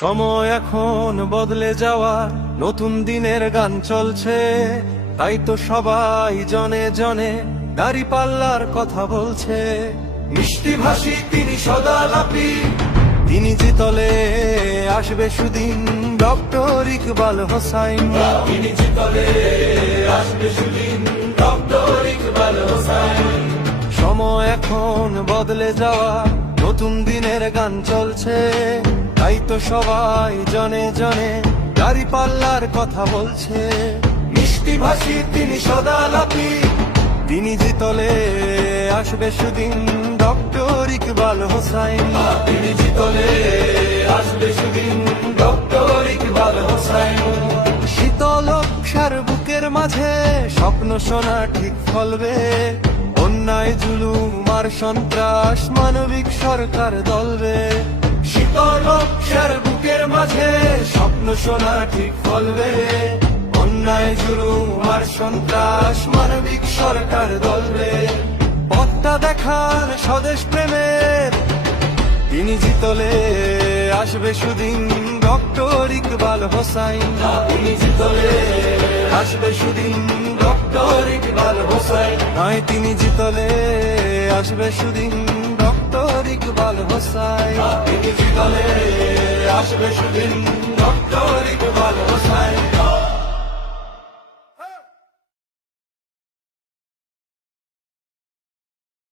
সময় এখন বদলে যাওয়া, নতুন দিনের গান চলছে, তাই তো সবাই জনে জনে দাঁড়িপাল্লার কথা বলছে। মিষ্টি ভাষী তিনি সদালাপি, তিনি জিতলে আসবে সুদিন, ডক্টর ইকবাল হোসাইন। তিনি জিতলে আসবে সুদিন, ডক্টর ইকবাল হোসাইন। সময় এখন বদলে যাওয়া, নতুন দিনের গান চলছে, তাই তো সবাই জনে জনে দাঁড়িপাল্লার কথা বলছে। মিষ্টি ভাষী তিনি সদালাপি, তিনি জিতলে আসবে সুদিন, ডক্টর ইকবাল হোসাইন। তিনি জিতলে আসবে সুদিন, ডক্টর ইকবাল হোসাইন। শীতল অক্ষার বুকের মাঝে স্বপ্ন সোনা ঠিক ফলবে, অন্যায় জুলুম আর সন্ত্রাস মানবিক সরকার দলবে। শীতল অক্ষার বুকের মাঝে স্বপ্ন সোনা ঠিক ফলবে, অন্যায় জুলুম আর সন্ত্রাস মানবিক সরকার দলবে। পথটা দেখান স্বদেশ প্রেমের, তিনি জিতলে আসবে সুদিন, ডক্টর ইকবাল হোসাইন। তিনি জিতলে আসবে সুদিন, ডক্টর ইকবাল হোসাইন। নয় তিনি জিতলে আসবে সুদিন, ডক্টর ইকবাল হোসাইন। তিনি জিতলে আসবে সুদিন, ডক্টর ইকবাল হোসাইন।